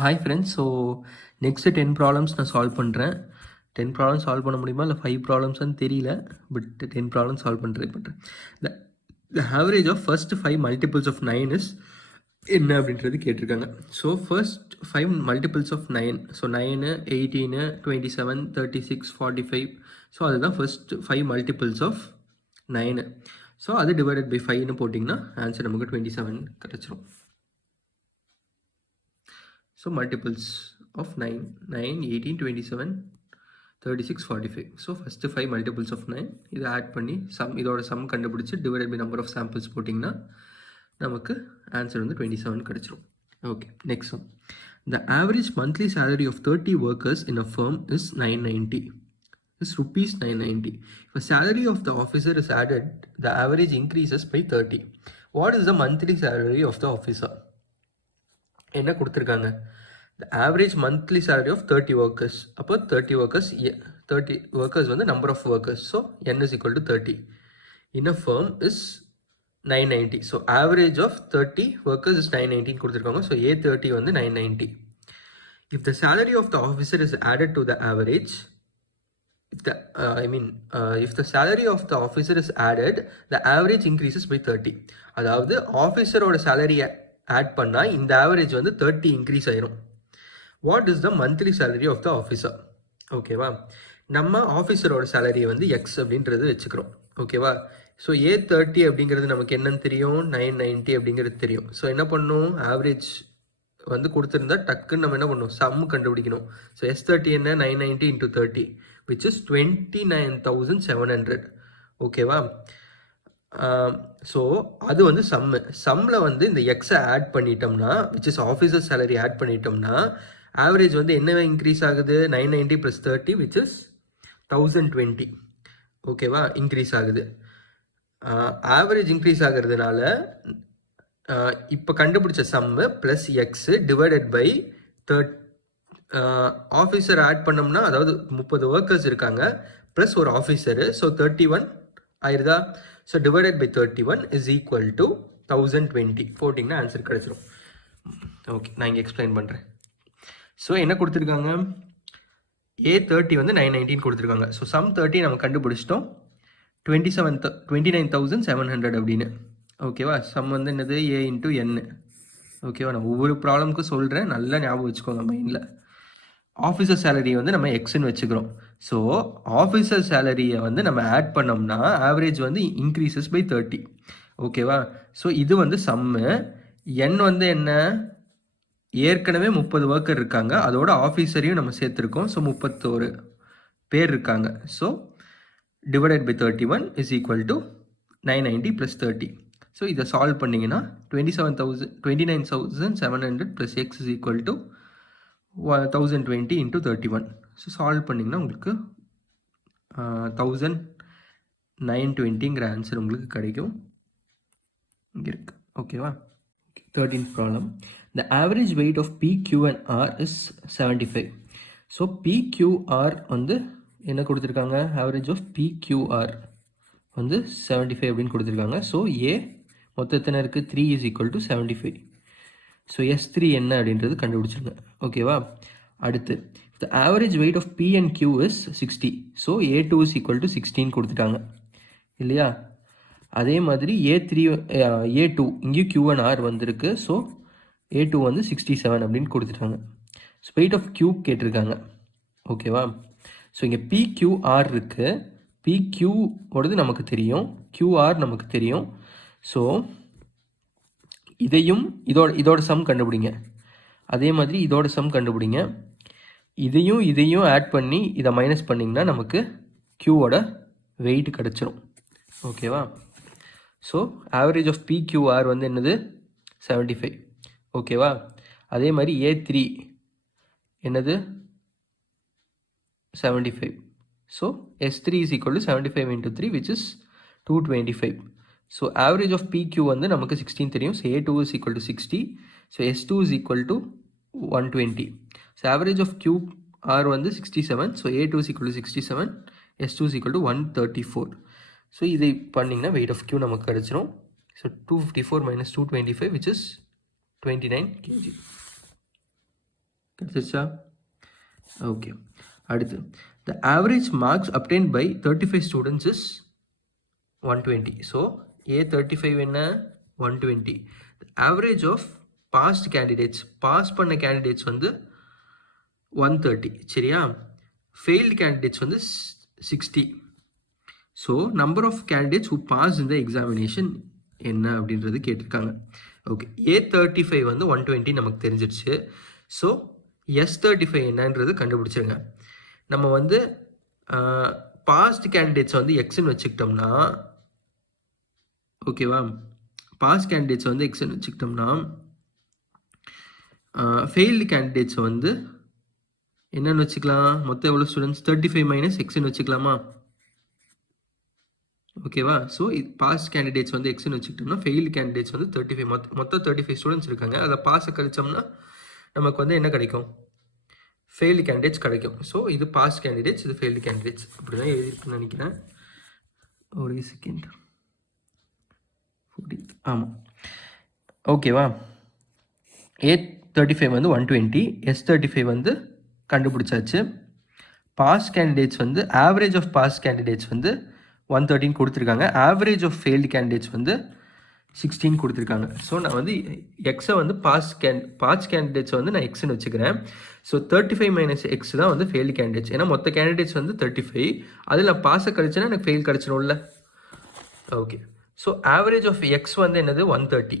Hi friends. So next 10 problems நான் solve பண்ணுறேன். 10 problems solve பண்ண முடியுமா இல்லை 5 ப்ராப்ளம்ஸ்னு தெரியல. பட் 10 ப்ராப்ளம்ஸ் சால்வ் பண்ணுறேன். The average of first 5 multiples of 9 is என்ன அப்படின்றது கேட்டிருக்காங்க. So first 5 multiples of 9. So 9, 18, 27, 36, 45. So அதுதான் ஃபர்ஸ்ட் 5 மல்டிபிள்ஸ் ஆஃப் 9. ஸோ அது டிவைடட் பை 5ன்னு போட்டிங்கன்னா ஆன்சர் நமக்கு 27 கிடச்சிரும். So multiples of 9, 18, 27, 36, 45. So first 5 multiples of 9. இதை add பண்ணி இதோட சம் கண்டுபிடிச்சு divided by number of samples போட்டிங்கன்னா நமக்கு ஆன்சர் வந்து 27 கிடைச்சிரும். Okay, next one. The average monthly salary of 30 workers in a firm is 990. Is rupees 990. If a salary of the officer is added, the average increases by 30. What is the monthly salary of the officer? என்ன கொடுத்துருக்காங்க? the average monthly salary of 30 workers. அப்போ 30 workers வந்து number of workers. So n is equal to 30. In a firm is 990. So average of 30 workers is 990 கொடுத்துருக்காங்க. So A30 வந்து 990. If the salary of the officer is added to the average, if the salary of the officer is added, the average increases by 30. அதாவது ஆஃபீஸரோட சேலரியை add பண்ணால் இந்த average வந்து 30 increase ஆயிரும். What is the monthly salary of the officer? ஓகேவா, நம்ம ஆஃபீஸரோட சேலரியை வந்து X அப்படின்றது வச்சுக்கிறோம். ஓகேவா, ஸோ A30 அப்படிங்கிறது நமக்கு என்னன்னு தெரியும், 990 அப்படிங்கிறது தெரியும். ஸோ என்ன பண்ணணும், ஆவரேஜ் வந்து கொடுத்துருந்தா டக்குன்னு நம்ம என்ன பண்ணணும், சம் கண்டுபிடிக்கணும். ஸோ S30 என்ன, 990 into 30 which is 29,700. ஓகேவா, ஸோ அது வந்து சம்மில் வந்து இந்த எக்ஸை ஆட் பண்ணிட்டோம்னா, which is officer salary add பண்ணிட்டோம்னா ஆவரேஜ் வந்து என்ன இன்க்ரீஸ் ஆகுது, 990 + 30 விச் இஸ் 1020. ஓகேவா, இன்க்ரீஸ் ஆகுது. ஆவரேஜ் இன்க்ரீஸ் ஆகிறதுனால இப்போ கண்டுபிடிச்ச sum plus x divided by officer add பண்ணோம்னா, அதாவது 30 ஒர்க்கர்ஸ் இருக்காங்க ப்ளஸ் ஒரு ஆஃபீஸரு, ஸோ 31 ஆயிருதா. So divided by 31 is equal to 1020 போட்டிங்கன்னா ஆன்சர் கிடச்சிரும். ஓகே, நான் இங்கே எக்ஸ்பிளைன் பண்ணுறேன். ஸோ என்ன கொடுத்துருக்காங்க, A30 வந்து 990 கொடுத்துருக்காங்க. ஸோ சம் 30 நம்ம கண்டுபிடிச்சிட்டோம், 29,700 அப்படின்னு. ஓகேவா, சம் வந்து என்னது, A × N. ஓகேவா, நான் ஒவ்வொரு ப்ராப்ளமுக்கும் சொல்கிறேன், நல்லா ஞாபகம் வச்சுக்கோங்க மைண்டில். ஆஃபீஸர் சேலரியை வந்து நம்ம எக்ஸ்ன்னு வச்சுக்கிறோம். ஸோ ஆஃபீஸர் சேலரியை வந்து நம்ம ஆட் பண்ணோம்னா ஆவரேஜ் வந்து இன்க்ரீசஸ் பை 30. ஓகேவா, ஸோ இது வந்து சம்மு. என் வந்து என்ன, ஏற்கனவே 30 ஒர்க்கர் இருக்காங்க, அதோட ஆஃபீஸரையும் நம்ம சேர்த்துருக்கோம். ஸோ 31 பேர் இருக்காங்க. So divided by 31 is equal to 990 + 30. So இதை சால்வ் பண்ணிங்கன்னா 29,700 + x is equal to 1020 × 31. So solve பண்ணிங்கன்னா உங்களுக்கு 1920ங்கிற ஆன்சர் உங்களுக்கு கிடைக்கும். இங்கே இருக்குது. ஓகேவா, 13th problem. The average weight of P, Q and R is 75. So PQR வந்து என்ன கொடுத்துருக்காங்க, ஆவரேஜ் ஆஃப் PQR வந்து 75 அப்படின்னு கொடுத்துருக்காங்க. ஸோ A மொத்தம் எத்தனை இருக்குது, 3 is equal to 75. So S3 என்ன அப்படின்றது கண்டுபிடிச்சிருங்க. ஓகேவா, அடுத்து the average weight of P and Q is 60. So A2 is equal to 16 கொடுத்துட்டாங்க இல்லையா. அதே மாதிரி A2 இங்கேயும் Q and R வந்திருக்கு. ஸோ A2 வந்து 67 அப்படின்னு கொடுத்துட்டாங்க. ஸோ weight of Q கேட்டிருக்காங்க. ஓகேவா, ஸோ இங்கே PQR இருக்குது, PQ ஓடது நமக்கு தெரியும், QR நமக்கு தெரியும். ஸோ இதையும் இதோட சம் கண்டுபிடிங்க. அதே மாதிரி இதோட சம் கண்டுபிடிங்க. இதையும் ஆட் பண்ணி இதை மைனஸ் பண்ணிங்கன்னா நமக்கு Qவோட வெயிட் கிடச்சிரும். ஓகேவா, ஸோ ஆவரேஜ் ஆஃப் PQR வந்து என்னது, 75. ஓகேவா, அதே மாதிரி A3 என்னது, 75. So S3 is equal to 75 × 3 which is 225. So average of PQ வந்து நமக்கு 16 தெரியும். So A2 is equal to 60. So S2 is equal to 120. So average of QR வந்து 67. So A2 is equal to 67. S2 is equal to 134. So இதை பண்ணிங்கன்னா weight of Q நமக்கு கிடச்சிரும். So 254 - 225 which is 29 kg. கிடைச்சிருச்சா? Okay. அடுத்து the average marks obtained by 35 students is 120. So A35 என்ன 120. the average of past candidates pass பண்ண candidates வந்து 130. சரியா? ஃபெயில்டு கேண்டிடேட்ஸ் வந்து 60. So number of candidates who passed in the examination என்ன அப்படின்றது கேட்டிருக்காங்க. ஓகே, A35 வந்து 120 நமக்கு தெரிஞ்சிடுச்சு. ஸோ S35 என்னன்றது கண்டுபிடிச்சிருங்க. நம்ம வந்து பாஸ்ட் கேண்டிடேட்ஸ் வந்து எக்ஸ்ன்னு வச்சுக்கிட்டோம்னா, ஓகேவா, பாஸ்ட் கேண்டிடேட்ஸ் வந்து எக்ஸ்ன்னு வச்சுக்கிட்டோம்னா ஃபெயில்டு கேண்டிடேட்ஸ் வந்து என்னென்னு வச்சுக்கலாம், மொத்தம் எவ்வளோ ஸ்டூடெண்ட்ஸ் 35 மைனஸ் எக்ஸ்ன்னு வச்சுக்கலாமா? ஓகேவா? ஸோ பாஸ் கேண்டிடேட்ஸ் வந்து எக்ஸ்ன்னு வச்சுக்கிட்டோம்னா ஃபெயில்டு கேண்டிடேட்ஸ் வந்து 35, மொத்தம் 35 ஸ்டூடெண்ட்ஸ் இருக்காங்க. அதை பாஸை கழிச்சோம்னா நமக்கு வந்து என்ன கிடைக்கும், ஃபெயில்டு கேண்டிடேட்ஸ் கிடைக்கும். ஸோ இது பாஸ் கேண்டிடேட்ஸ், இது ஃபெயில்டு கேண்டிடேட்ஸ். அப்படி தான் எழுதிருக்குன்னு நினைக்கிறேன். ஒரு செகண்ட். ஆமாம், ஓகேவா. A35 வந்து 120, S35 வந்து கண்டுபிடிச்சாச்சு. பாஸ் கேண்டிடேட்ஸ் வந்து ஆவரேஜ் ஆஃப் பாஸ் கேண்டிடேட்ஸ் வந்து 113 கொடுத்துருக்காங்க. ஆவரேஜ் ஆஃப் ஃபெயில்டு கேண்டிடேட்ஸ் வந்து 16 கொடுத்துருக்காங்க. ஸோ நான் வந்து எக்ஸை வந்து பாஸ் கேண்டிடேட்ஸை வந்து நான் எக்ஸ்ன்னு வச்சுக்கிறேன். ஸோ 35 மைனஸ் எக்ஸ் தான் வந்து ஃபெயில்டு கேண்டிடேட்ஸ். ஏன்னா மொத்த கேண்டிடேட்ஸ் வந்து 35, அதில் நான் பாஸை கழிச்சேன்னா எனக்கு ஃபெயில் கிடச்சிடும்ல. Okay, so average of x வந்து என்னது 130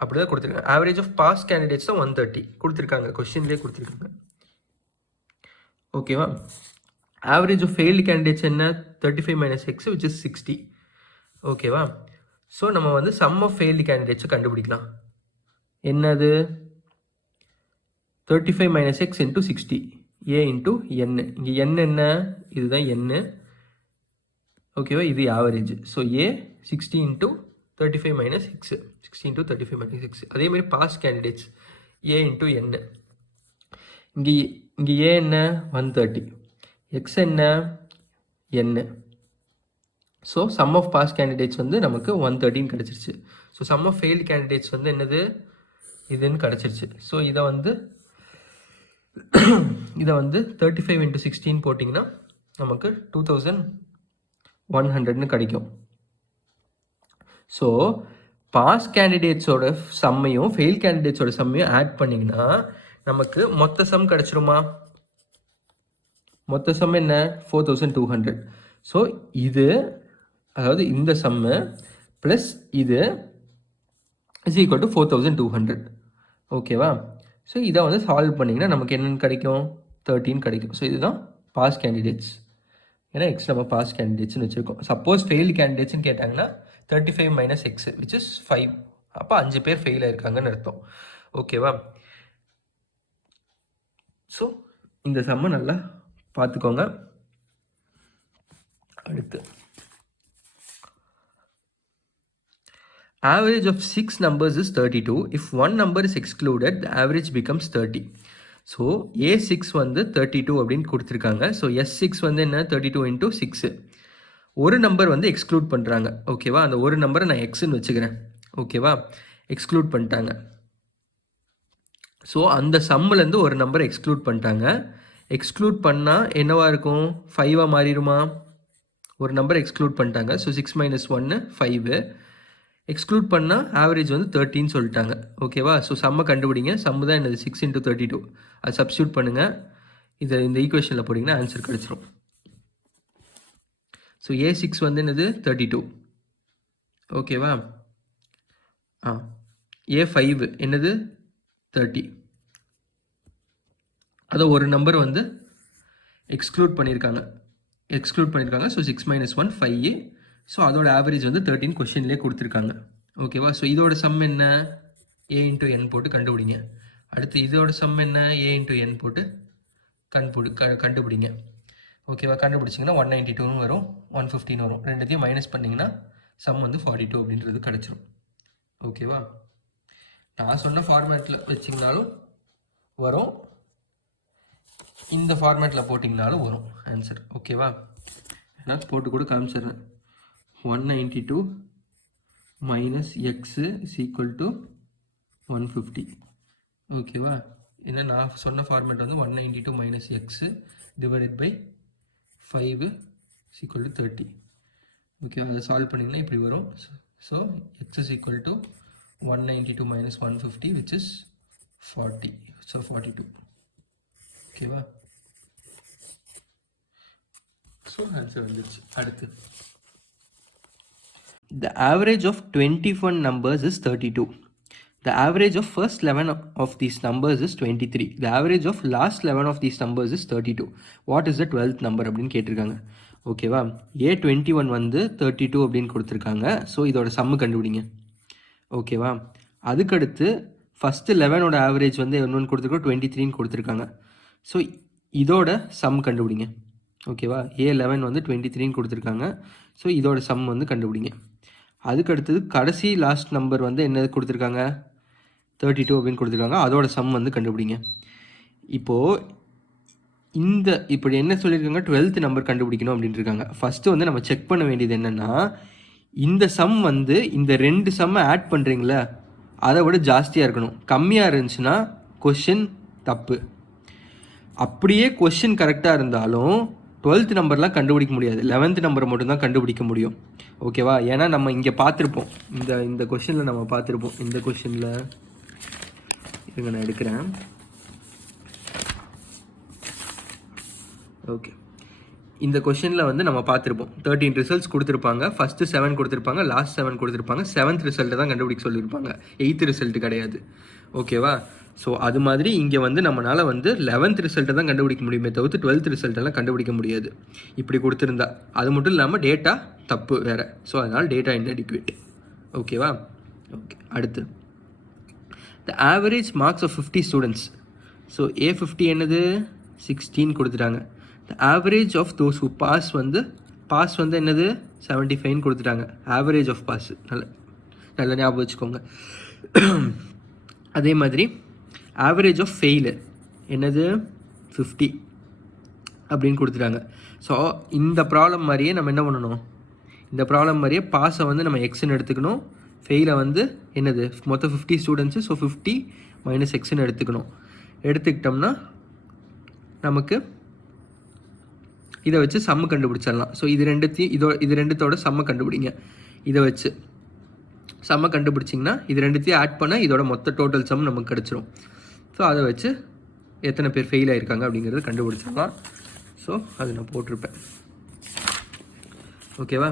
அப்படி தான் கொடுத்துருக்காங்க. ஆவரேஜ் ஆஃப் பாஸ் கேண்டிடேட்ஸ் தான் 130 கொடுத்துருக்காங்க, கொஸ்டின்லேயே கொடுத்துருக்காங்க. ஓகேவா. ஆவரேஜ் ஆஃப் ஃபெயில்டு கேண்டிடேட்ஸ் என்ன 35 மைனஸ் எக்ஸ் விச் இஸ் 60. ஓகேவா. ஸோ நம்ம வந்து சம் ஆஃப் ஃபெயில்டு கேண்டிடேட்ஸை கண்டுபிடிக்கலாம். என்னது 35 minus x into 60 A into N. இங்கே என் என்ன, இதுதான் என். ஓகேவா, இது average. So A 60 into 35 minus x, 60 into 35 minus x. அதேமாதிரி pass candidates A into N. இங்கே ஏ என்ன 130, எக்ஸ் என்ன N. So sum of pass candidates வந்து நமக்கு 113 கிடச்சிருச்சு. So sum of failed candidates வந்து என்னது இதுன்னு கிடச்சிருச்சு. ஸோ இதை வந்து 35 இன்ட்டு 16 போட்டிங்கன்னா நமக்கு 2100ன்னு கிடைக்கும். ஸோ பாஸ் கேண்டிடேட்ஸோட சம்மையும் ஃபெயில் கேண்டிடேட்ஸோட சம்மையும் ஆட் பண்ணிங்கன்னா நமக்கு மொத்த சம் கிடச்சிருமா? மொத்த சம் என்ன 4200. ஸோ இது அதாவது இந்த சம்மு ப்ளஸ் இது இஸ் ஈக்குவல் டு 4200. ஓகேவா. ஸோ இதை வந்து சால்வ் பண்ணிங்கன்னா நமக்கு என்னென்னு கிடைக்கும் 13 கிடைக்கும். ஸோ இதுதான் பாஸ் கேண்டிடேட்ஸ். ஏன்னா எக்ஸ் நம்ம பாஸ் கேண்டிடேட்ஸ்னு வச்சுருக்கோம். சப்போஸ் ஃபெயில்டு கேண்டிடேட்ஸ்னு கேட்டாங்கன்னா 35 மைனஸ் எக்ஸ் விச் இஸ் 5. அப்போ 5 பேர் ஃபெயில் ஆயிருக்காங்கன்னு அர்த்தம். ஓகேவா. ஸோ இந்த சம்மை நல்லா பார்த்துக்கோங்க. அடுத்து average of 6 numbers is 32. If one number is excluded, the average becomes 30. So A6 வந்து 32 அப்படின்னு கொடுத்துருக்காங்க. ஸோ S6 வந்து என்ன 32 இன்ட்டு 6. ஒரு நம்பர் வந்து எக்ஸ்க்ளூட் பண்ணுறாங்க. ஓகேவா, அந்த ஒரு நம்பரை நான் எக்ஸ்ன்னு வச்சுக்கிறேன். ஓகேவா, எக்ஸ்க்ளூட் பண்ணிட்டாங்க. ஸோ அந்த சம்மிலேருந்து ஒரு நம்பரை எக்ஸ்க்ளூட் பண்ணிட்டாங்க. எக்ஸ்க்ளூட் பண்ணால் என்னவாக இருக்கும் 5ஆக மாறிடுமா? ஒரு நம்பர் எக்ஸ்க்ளூட் பண்ணிட்டாங்க. So 6 minus 1 5. எக்ஸ்க்ளூட் பண்ணால் ஆவரேஜ் வந்து 13 சொல்லிட்டாங்க. ஓகேவா. ஸோ சம்மை கண்டுபிடிங்க. சம்மு தான் என்னது 6 இன்ட்டு 32. அது சப்ஸ்டியூட் பண்ணுங்கள். இதை இந்த ஈக்குவேஷனில் போட்டிங்கன்னா ஆன்சர் கிடச்சிரும். ஸோ A6 வந்து என்னது 32. ஓகேவா. A5 என்னது 30. அதை ஒரு நம்பர் வந்து எக்ஸ்க்ளூட் பண்ணியிருக்காங்க. So 6 minus 1 5. ஸோ அதோட ஆவரேஜ் வந்து 13 கொஸ்டின்லேயே கொடுத்துருக்காங்க. ஓகேவா. ஸோ இதோட சம் என்ன A இன்ட்டு என் போட்டு கண்டுபிடிங்க. அடுத்து இதோட சம் என்ன A இன்ட்டு என் போட்டு கண்டுபிடிங்க. ஓகேவா. கண்டுபிடிச்சிங்கன்னா 192 வரும், 115 வரும். ரெண்டுத்தையும் மைனஸ் பண்ணிங்கன்னா சம் வந்து 42 அப்படின்றது கிடச்சிரும். ஓகேவா. நான் சொன்ன ஃபார்மேட்டில் வச்சிங்கனாலும் வரும், இந்த ஃபார்மேட்டில் போட்டிங்கனாலும் வரும் ஆன்சர். ஓகேவா. ஏன்னா போட்டு கூட காமிச்சிடுறேன். 192 minus x is equal to 150. ஓகேவா. என்ன நான் சொன்ன ஃபார்மேட் வந்து 192 minus x divided by 5 is equal to 30. Okay, அதை சால்வ் பண்ணிங்கன்னா இப்படி வரும். So x is equal to 192 minus 150 which is 40. So 42. ஓகேவா? ஸோ ஆன்சர் வந்துச்சு. அடுத்து the average of 21 numbers is 32. The average of first 11 of these numbers is 23. The average of last 11 of these numbers is 32. What is the 12th number அப்படின்னு கேட்டிருக்காங்க. ஓகேவா? A21 வந்து 32 அப்படின்னு கொடுத்துருக்காங்க. So இதோட சம்மு கண்டுபிடிங்க. ஓகேவா? அதுக்கடுத்து ஃபஸ்ட்டு 11ஓட ஆவரேஜ் வந்து என்னொன்று கொடுத்துருக்கோம், 23ன்னு கொடுத்துருக்காங்க. ஸோ இதோட சம் கண்டுபிடிங்க. ஓகேவா? A11 வந்து 23ன்னு கொடுத்துருக்காங்க. ஸோ இதோட சம் வந்து கண்டுபிடிங்க. அதுக்கடுத்தது கடைசி லாஸ்ட் நம்பர் வந்து என்ன கொடுத்துருக்காங்க, 32 அப்படின்னு கொடுத்துருக்காங்க. அதோட சம் வந்து கண்டுபிடிங்க. இப்போது இப்படி என்ன சொல்லியிருக்காங்க, 12th நம்பர் கண்டுபிடிக்கணும் அப்படின்ட்டு இருக்காங்க. ஃபஸ்ட்டு வந்து நம்ம செக் பண்ண வேண்டியது என்னென்னா, இந்த சம் வந்து இந்த 2 சம்மை ஆட் பண்ணுறீங்களே அதை விட ஜாஸ்தியாக இருக்கணும். கம்மியாக இருந்துச்சுன்னா கொஷின் தப்பு. அப்படியே கொஷின் கரெக்டாக இருந்தாலும் 12th நம்பர்லாம் கண்டுபிடிக்க முடியாது, 11th நம்பரை மட்டும்தான் கண்டுபிடிக்க முடியும். ஓகேவா? ஏன்னா நம்ம இங்கே பார்த்துருப்போம், இந்த கொஷினில் நம்ம பார்த்துருப்போம். இந்த கொஷினில் இருங்க நான் எடுக்கிறேன். ஓகே, இந்த கொஷினில் வந்து நம்ம பார்த்துருப்போம் 13 ரிசல்ட்ஸ் கொடுத்துருப்பாங்க. ஃபஸ்ட்டு 7 கொடுத்துருப்பாங்க, லாஸ்ட் 7 கொடுத்துருப்பாங்க. 7th ரிசல்ட்டை தான் கண்டுபிடிக்க சொல்லியிருப்பாங்க, 8th ரிசல்ட்டு கிடையாது. ஓகேவா? ஸோ அது மாதிரி இங்கே வந்து நம்மளால் வந்து 11th ரிசல்ட்டை தான் கண்டுபிடிக்க முடியுமே தவிர்த்து 12th ரிசல்ட்டெல்லாம் கண்டுபிடிக்க முடியாது இப்படி கொடுத்துருந்தா. அது மட்டும் இல்லாமல் டேட்டா தப்பு வேறு. ஸோ அதனால் டேட்டா இன்அடிக்வேட். ஓகேவா? ஓகே, அடுத்து the average marks of 50 students. So A50 என்னது 16 கொடுத்துட்டாங்க. The average of those who pass வந்து என்னது 75 கொடுத்துட்டாங்க. ஆவரேஜ் ஆஃப் பாஸ் நல்ல ஞாபகம் வச்சுக்கோங்க. அதே மாதிரி ஆவரேஜ் ஆஃப் ஃபெயிலு என்னது 50 அப்படின்னு கொடுத்துட்டாங்க. ஸோ இந்த ப்ராப்ளம் மாதிரியே நம்ம என்ன பண்ணணும், இந்த ப்ராப்ளம் மாதிரியே பாஸை வந்து நம்ம எக்ஸ்ன்னு எடுத்துக்கணும், ஃபெயிலை வந்து என்னது மொத்தம் 50 ஸ்டூடெண்ட்ஸு. ஸோ 50 - எக்ஸ்ன்னு எடுத்துக்கணும். எடுத்துக்கிட்டோம்னா நமக்கு இதை வச்சு சம்மு கண்டுபிடிச்சிடலாம். ஸோ இது ரெண்டுத்தோட சம்மை கண்டுபிடிங்க. இதை வச்சு சம்மை கண்டுபிடிச்சிங்கன்னா இது ரெண்டுத்தையும் ஆட் பண்ண இதோட மொத்த டோட்டல் சம் நமக்கு கிடச்சிரும். ஸோ அதை வச்சு எத்தனை பேர் ஃபெயில் ஆகிருக்காங்க அப்படிங்கிறத கண்டுபிடிச்சிடலாம். ஸோ அது நான் போட்டிருப்பேன். ஓகேவா?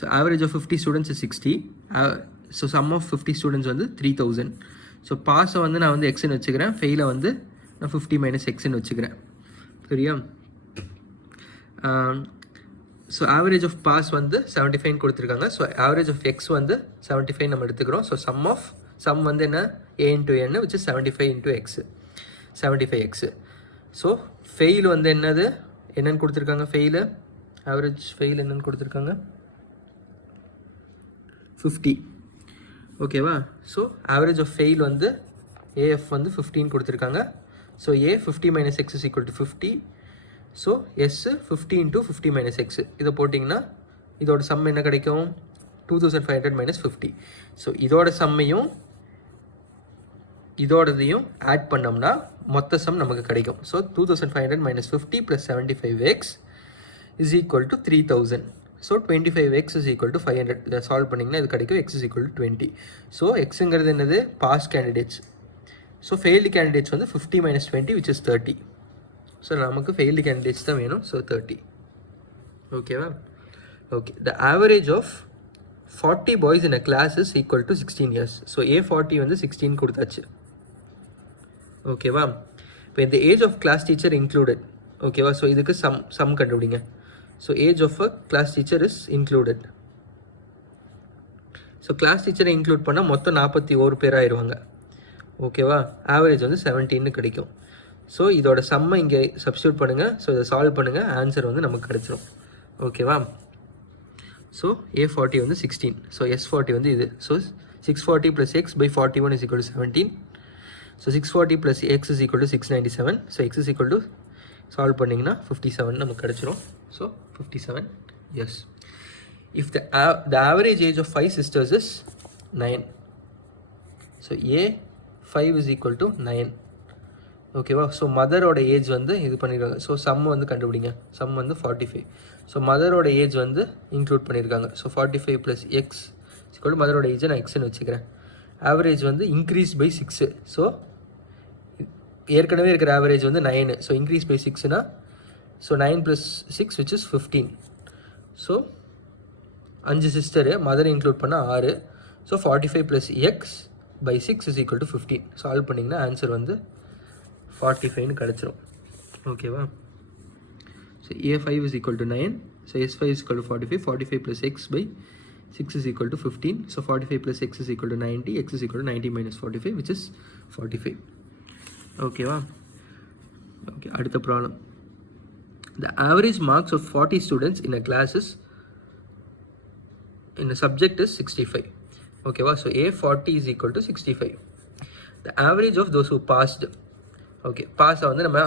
So average of 50 students 60. So sum of 50 students வந்து 3000. ஸோ பாஸை வந்து நான் வந்து எக்ஸ்ன்னு வச்சுக்கிறேன், ஃபெயிலை வந்து நான் 50 - எக்ஸ்ன்னு வச்சுக்கிறேன். சரியா? ஸோ ஆவரேஜ் ஆஃப் பாஸ் வந்து 75 கொடுத்துருக்காங்க. ஸோ ஆவரேஜ் ஆஃப் எக்ஸ் வந்து 75 நம்ம எடுத்துக்கிறோம். ஸோ சம் வந்து என்ன A × N which is 75 × X, 75x. So fail வந்து என்னன்னு கொடுத்துருக்காங்க, ஃபெயிலு ஆவரேஜ் ஃபெயில் என்னன்னு கொடுத்துருக்காங்க 50. ஓகேவா? ஸோ ஆவரேஜ் ஆஃப் ஃபெயில் வந்து AF வந்து 15 கொடுத்துருக்காங்க. So A 50 - X is equal to 50. So S 50 × 50 - X இதை போட்டிங்கன்னா இதோட சம் என்ன கிடைக்கும், 2500 - 50. ஸோ இதோட சம்மையும் இதோடதையும் ஆட் பண்ணோம்னா மொத்த சம் நமக்கு கிடைக்கும். So 2500 - 50 + 75x is equal to 3000. So 25x is equal to 500. இதை சால்வ் பண்ணிங்கன்னா இது கிடைக்கும், x is equal to 20. So எக்ஸுங்கிறது என்னது, pass candidates. So failed candidates வந்து 50 - 20 which is 30. ஸோ நமக்கு ஃபெயில்டு கேண்டிடேட்ஸ் தான் வேணும். ஸோ 30. ஓகேவா? Okay, the average of 40 boys in a class is equal to 16 years. So A40 வந்து 16 கொடுத்தாச்சு. ஓகேவா? இப்போ இந்த age of class teacher included. ஓகேவா? ஸோ இதுக்கு சம் கண்டுபிடிங்க. So age of a class teacher is included. So class டீச்சரை include பண்ணால் மொத்தம் 41 பேர் ஆயிடுவாங்க. ஓகேவா? ஆவரேஜ் வந்து 17 கிடைக்கும். ஸோ இதோட சம்மை இங்கே சப்ஸ்டியூட் பண்ணுங்கள். ஸோ இதை சால்வ் பண்ணுங்கள், ஆன்சர் வந்து நமக்கு கிடச்சிரும். ஓகேவா? ஸோ A40 வந்து 16. ஸோ S40 வந்து இது. So 640 + x / 41 is equal to 17. So 640 + x is equal to 697. So x is equal to solve பண்ணிங்கன்னா 57 நமக்கு கிடச்சிரும். So 57 yes. If the average age of 5 sisters is 9. So A5 is equal to 9. ஓகேவா. So மதரோட age வந்து இது பண்ணியிருக்காங்க. So some வந்து கண்டுபிடிங்க. Some வந்து 45. ஸோ மதரோட ஏஜ் வந்து இன்க்ளூட் பண்ணியிருக்காங்க. ஸோ 45 + எக்ஸ் = மதரோட ஏஜை நான் எக்ஸ்ன்னு வச்சுக்கிறேன். ஆவரேஜ் வந்து இன்க்ரீஸ் பை 6. ஸோ ஏற்கனவே இருக்கிற ஆவரேஜ் வந்து 9. ஸோ இன்க்ரீஸ் பை 6னா so 9 + 6 which is 15. So 5 sister, மதரை இன்க்ளூட் பண்ணால் 6. So 45 + x by 6 = 15. சால்வ் பண்ணிங்கன்னா ஆன்சர் வந்து 45ன்னு கிடச்சிரும். ஓகேவா. So A5 = 9. So S5 = 45. 45 + x by 6 = 15. So 45 + x = 90. x = 90 - 45 which is 45. ஓகேவா. ஓகே, அடுத்த problem. The average marks of 40 students in a class is in a subject is 65. ஓகேவா. So A40 = 65. The average of those who passed. Okay, பாஸை வந்து நம்ம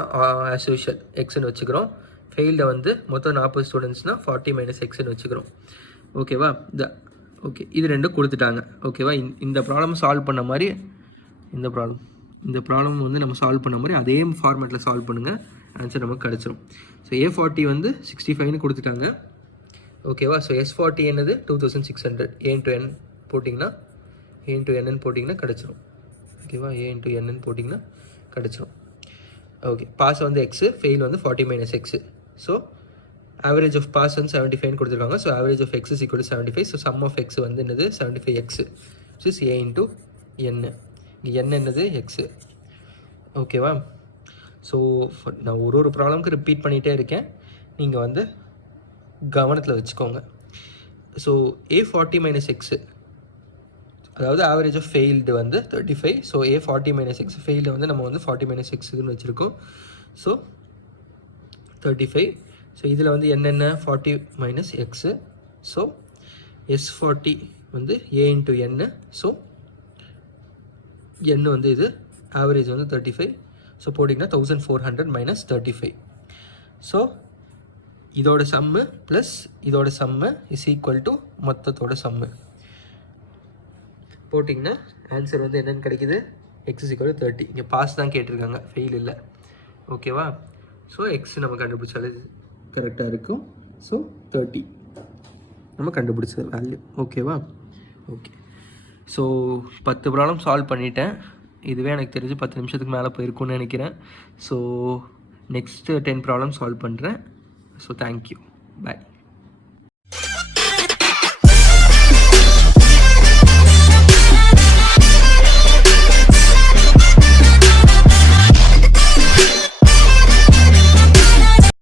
as usual எக்ஸ்ன்னு வச்சுக்கிறோம். ஃபெயில்டை வந்து மொத்தம் 40 ஸ்டூடெண்ட்ஸ்னால் 40 - எக்ஸ்ன்னு வச்சுக்கிறோம். ஓகேவா. ஓகே, இது ரெண்டும் கொடுத்துட்டாங்க. ஓகேவா. இந்த ப்ராப்ளம் சால்வ் பண்ண மாதிரி இந்த ப்ராப்ளம் வந்து நம்ம சால்வ் பண்ண மாதிரி அதே ஃபார்மேட்டில் சால்வ் பண்ணுங்கள், ஆன்சர் நமக்கு கிடச்சிரும். ஸோ A40 வந்து 65ன்னு கொடுத்துட்டாங்க. ஓகேவா. ஸோ S40 என்னது 2600. A × n போட்டிங்கன்னா A × n போட்டிங்கன்னா கிடச்சிரும். ஓகேவா. A × n போட்டிங்கன்னா கிடச்சிரும். ஓகே, பாஸ் வந்து எக்ஸு, ஃபெயில் வந்து 40 - x. So average of pass வந்து 75ன்னு கொடுத்துருக்காங்க. So average of x = 75. So sum of x வந்து என்னது 75x which is A × n. இங்கே n என்னது எக்ஸு. ஓகேவா. ஸோ நான் ஒரு ப்ராப்ளம்க்கு ரிப்பீட் பண்ணிகிட்டே இருக்கேன், நீங்கள் வந்து கவனத்தில் வச்சுக்கோங்க. ஸோ A40 - எக்ஸு, அதாவது ஆவரேஜ் ஆஃப் ஃபெயில்டு வந்து 35. ஸோ A40 - எக்ஸ், ஃபெயில்டு வந்து நம்ம வந்து 40 - எக்ஸ்ன்னு வச்சுருக்கோம். ஸோ 35. ஸோ இதில் வந்து என்னென்ன 40 - எக்ஸு. ஸோ S40 வந்து A × n. ஸோ n வந்து இது ஆவரேஜ் வந்து 35. ஸோ போட்டிங்கன்னா 1400 - 35. ஸோ இதோட சம்மு ப்ளஸ் இதோட சம்மு = மொத்தத்தோட சம்மு போட்டிங்கன்னா ஆன்சர் வந்து என்னென்னு கிடைக்குது, எக்ஸ் = 30. இங்கே பாஸ் தான் கேட்டிருக்காங்க, ஃபெயில் இல்லை. ஓகேவா. ஸோ எக்ஸ் நம்ம கண்டுபிடிச்சாலே கரெக்டாக இருக்கும். ஸோ 30 நம்ம கண்டுபிடிச்ச வேல்யூ. ஓகேவா. ஓகே, ஸோ 10 ப்ராப்ளம் சால்வ் பண்ணிட்டேன். இதுவே எனக்கு தெரிஞ்சு 10 நிமிஷத்துக்கு மேலே போயிருக்கும்னு நினைக்கிறேன். ஸோ நெக்ஸ்ட்டு 10 ப்ராப்ளம் சால்வ் பண்ணுறேன். ஸோ தேங்க்யூ, பாய்.